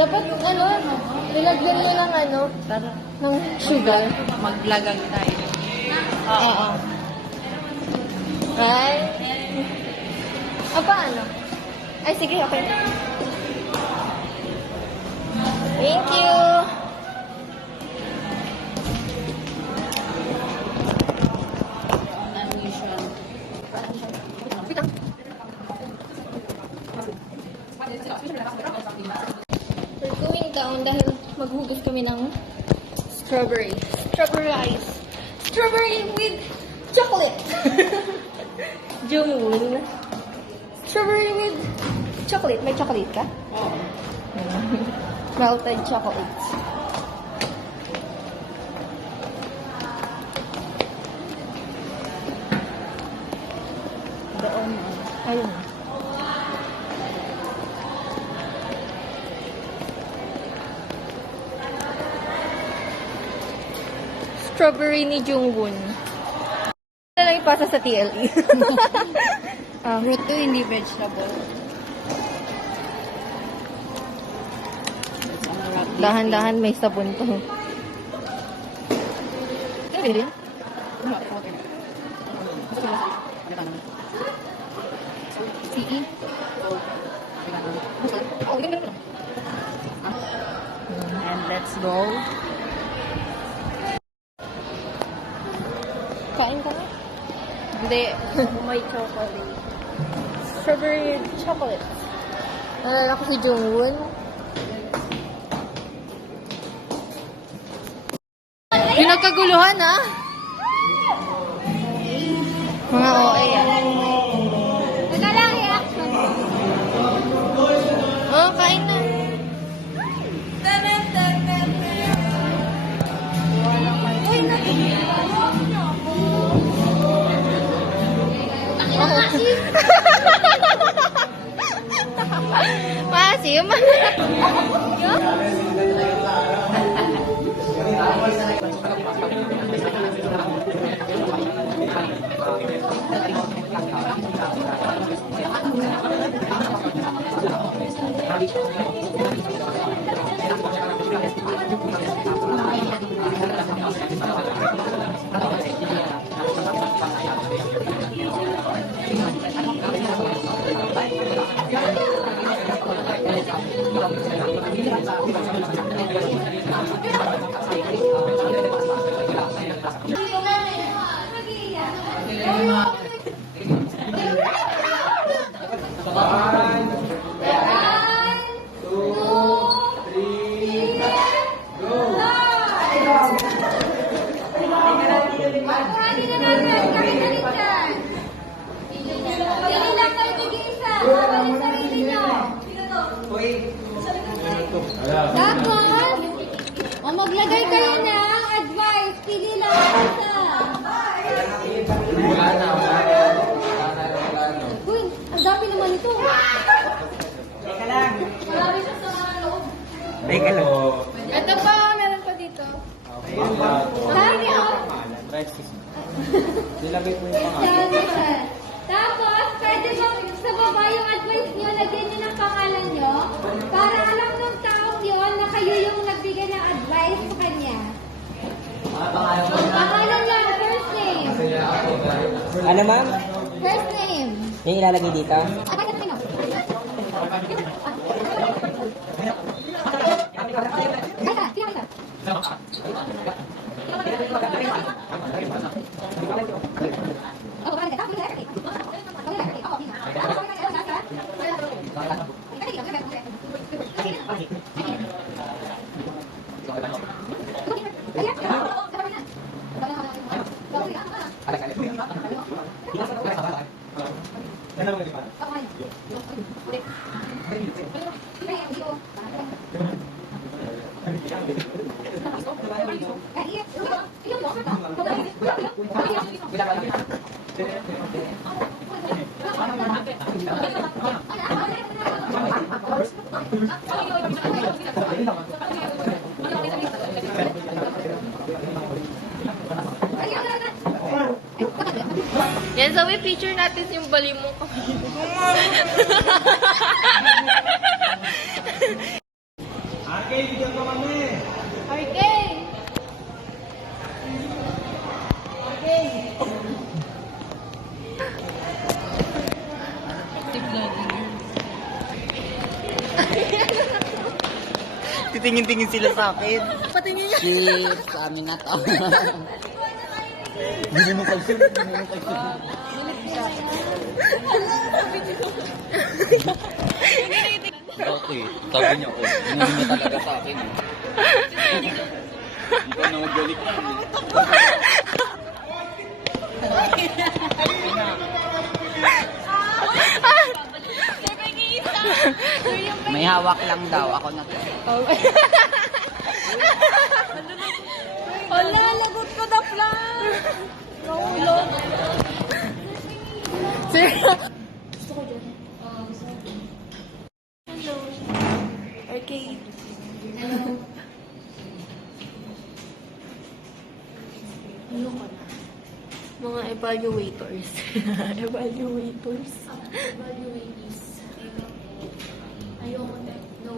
Dapat, nilagyan mo ng ng sugar. Maglagag tayo. Oo. Ay. Paano? Ay, sige, okay. Thank you. Unusual. We're going down dahil maghugas kami ng strawberry. Strawberry ice. Strawberry with chocolate. Jungwoon. Strawberry with chocolate. May chocolate ka? Oo. Melted chocolate. Doon. Ayun. Strawberry ni Jungwoon. Ano lang ipasa sa TLE? Fruit to, hindi vegetable. Dahan-dahan may sabon to. Pwede rin? CE? And let's go. Kain ka na? Hindi. May chocolate. Strawberry chocolate. Nalala ko si Jungwoon. Pinagkaguluhan, ha? Mga OA, Nagala reaction. Oh, kain na. Masim. Tapos, maglagay kayo ng advice. Pili lang isa. Uy, ang dami naman ito. Teka lang. Marami siya sa loob. Teka lang. Ito pa, meron pa dito. Dami oh. Nilagay mo yung pangalan. Dami siya. Tapos, pwede bang sa baba yung advice nyo, lagyan nyo ng pangalan nyo para alam ng taong yun na kayo yung nagbigay ng advice sa kanya. Pangalan lang, first name. Ano ma'am? First name. Yung ilalagay dito? Yan, Zoe, picture natin yung bali mo. Titingin-tingin sila sa akin. Patingin niya. Chips, sa amin na to. Hindi mo kalsun, hindi mo kalsun. Okay, sabi niya ko, hindi niya talaga sa akin. Hindi ka na magalik. May hawak lang daw, ako na to. Wala, lagot ko na plan. Nahulog. Hello. Arcade. Hello. Ano ka na? Mga evaluators. Evaluators. Evaluators. Ayoko na. No.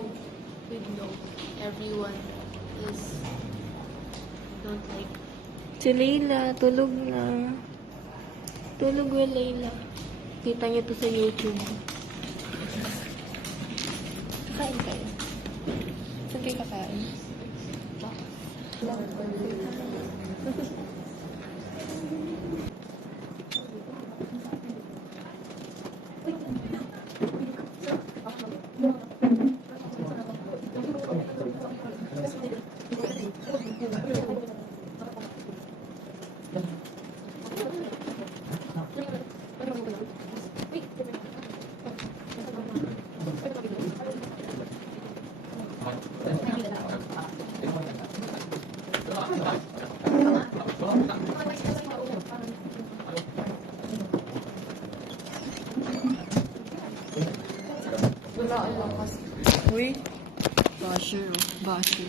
With no. Everyone is don't like. Si Layla, tulog na. Tulog na Layla. Kita niyo to sa YouTube. Kakain kayo. Saan kayo kakain? Uy. Basher. Basher.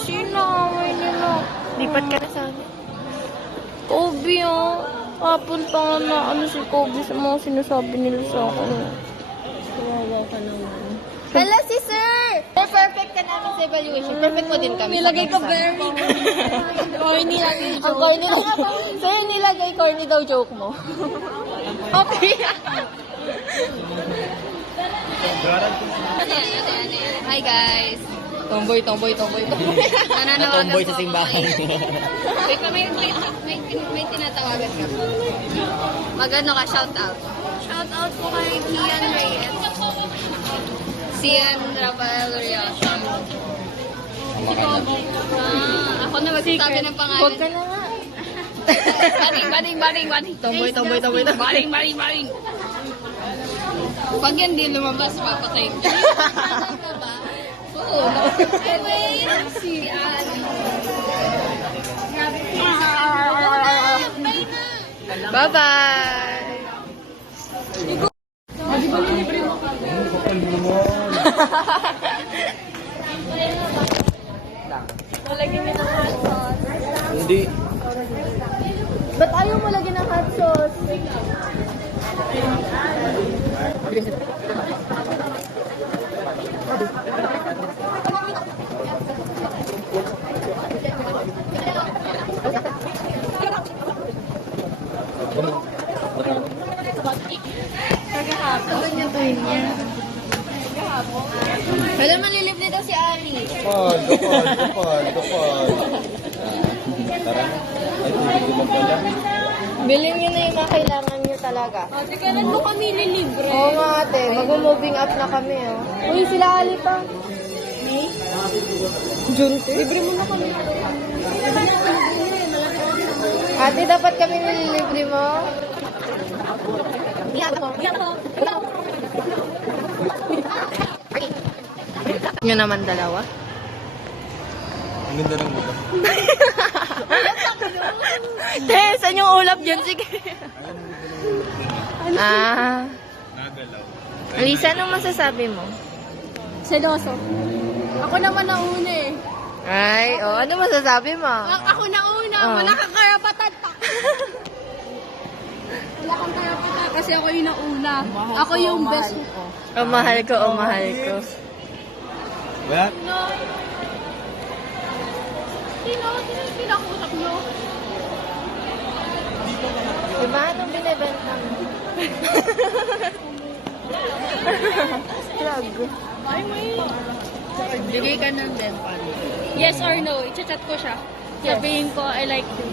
Sino? Away nila. Lipat ka na sa akin. Kobe, oh. Apple pa na ano si Kobe sa mga sinasabi nila sa akin. Kawawa ka naman. Hello, si Sir! Sir, perfect ka namin sa evaluation. Perfect mo din kami. Nilagay ka very corny lang yung joke. Ang corny lang. Sir, nilagay corny daw joke mo. Okay. Hi, guys. Tomboy. Nananawagan Tomboy sa simbahan. Wait, may tinatawagan ka. Magano ka, shout out. Shout out po kay Kian Reyes. Sian Rafael Reyes. Ako na magsasabi ng pangalan. Huwag ka na nga. Baring. Tomboy. Baring. Pag yan di lumabas, papatay. Oo. Anyway, si Ali. Bye-bye! Malagyan niyo ng hot sauce. Hindi. Ba't ayaw mo lagyan ng hot sauce? Kagahapon niya to niya. Wala manlilibre daw si Ali. Kapal. Tara. Ay, tubig ko lang pala. Bilhin niyo na yung mga kailangan niyo talaga. Ate, kailan mo kami nilibre? Oo nga ate, mag-moving up na kami oh. Uy, sila Ali pa. June 2? Libre mo na kami. Ate, dapat kami nililibre mo. Nyo naman dalawa? Ang ganda ng mukha. Te, saan yung ulap dyan? Sige. Nagalaw. Lisa, anong masasabi mo? Seloso. Ako naman nauna eh. Ay, ano masasabi mo? Ako nauna. Oh. Wala kang karapatan pa. Wala kang karapatan kasi ako yung nauna. Ako yung best. Mahal ko. What? Sino yung pinakausap nyo? Diba? Anong binibenta mo? Vlog. Ay, may... Bigay ka ng dental. Yes or no? I-chat ko siya. Sabihin ko, I like you.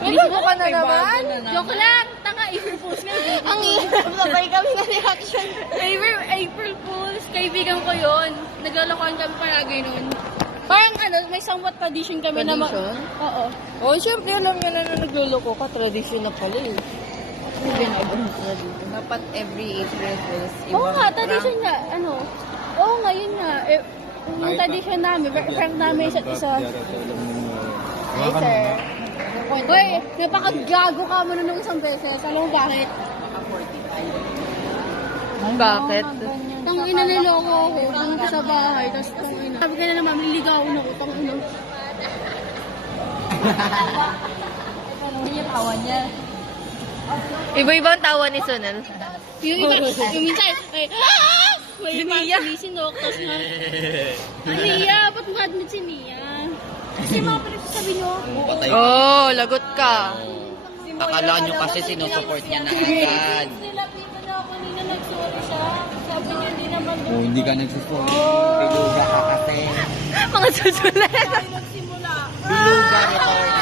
Nagbago ka na naman? Joke lang! Tanga, April Fools nga. Ang hirap. Sabay kami na reaction. April Fools, kaibigan ko yun. Naglalakoan kami palagi nun. Parang ano, may somewhat tradition kami na Tradition? Oo. Oh, syempre alam niya na nagluloko ka. Tradition na pala eh. Dapat every April Fools. Oo nga, tradition nga. Ano? Oo nga, yun nga. Yung tradition namin, prank namin isa't isa. Hi, sir. Hoy, napakagago ka mo nung isang beses. Alam mo bakit? Bakit? Tang ina niloko ako. Pumunta sa bahay. Tapos tang ina. Sabi ka na naman, liligawan ako. Tang ina. Iba-iba ang tawa ni Sonal. Yung iba, yung minsan, ay, ah! May parang si Sinok. Tapos nga, Nia, ba't mo admit si Nia? Kasi mga pinagsasabi nyo. Patay. Oh, lagot ka. Akala nyo kasi sinusupport niya na agad. Nilapitan na ako kanina, nag-sorry siya. Sabi niya, hindi naman doon. Oh, hindi ka nagsusupport. Piluga ka kasi. Mga susulit. Tayo nagsimula. Piluga returns.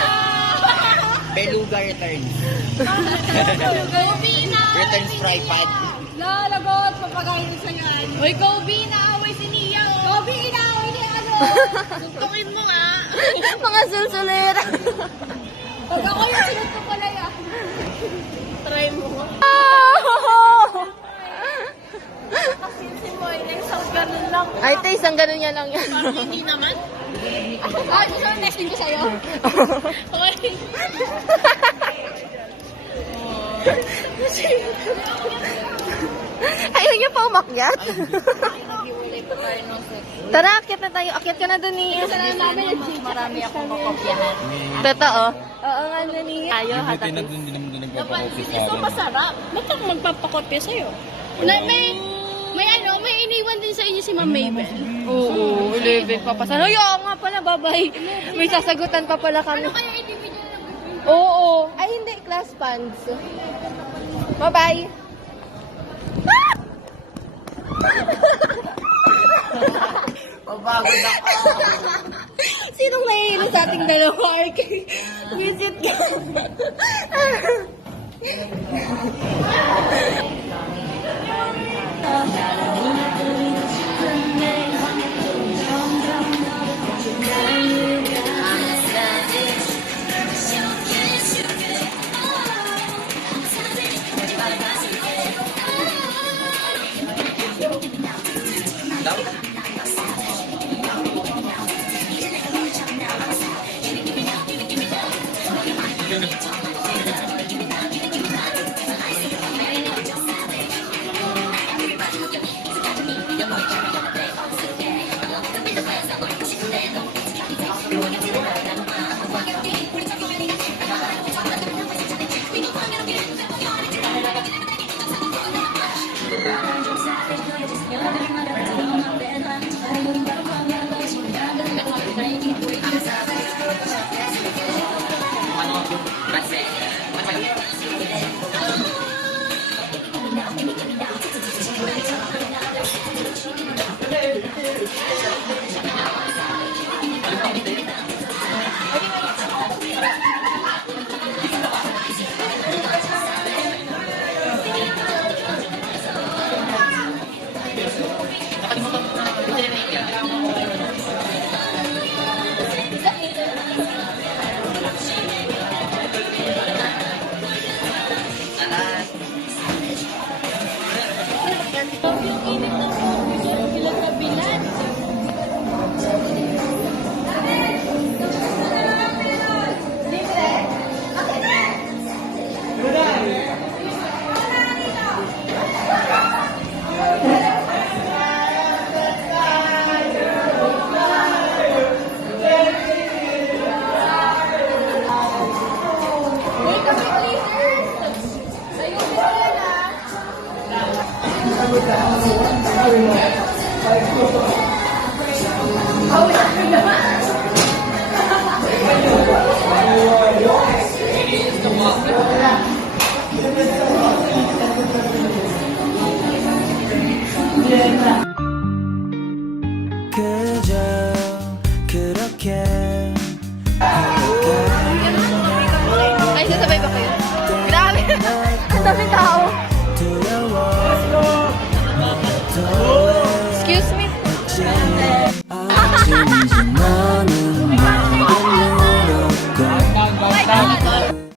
Beluga returns. Kobe, Returns tripod. lalagot, papagayin sa yan. Hoy, Kobe, naaway si Nia. Kobe, inaaway niya ano. Suntukin mo nga. Mga susulit. Pag ako yung sunod ko pala yan. Try mo. Kasi si Moy, isang ganun lang. Ay, te, isang ganun niya lang yan. Parang hindi naman. Ah, gusto mo testing ko sa'yo? Okay. Ayaw niya pa umakyat. Tara, akyat na tayo. Akyat ka na dun ni. Marami akong makopyahan. Totoo. Oo nga na ni. Ayaw, Buti hatak. na hindi naman din nagpapakopis sa So, akin. masarap. Ba't ako magpapakopya sa'yo? May iniwan din sa inyo si Ma'am Mabel. Oo, 11 pa pa. Ay, oo nga pala, babay. May sasagutan pa pala kami. Kaya individual na group. Oo. Ay, hindi. Class funds. Bye-bye. Pabagod ako. Sinong nahihilo sa ating dalawa? RK? Visit ka. dami tao. Excuse me.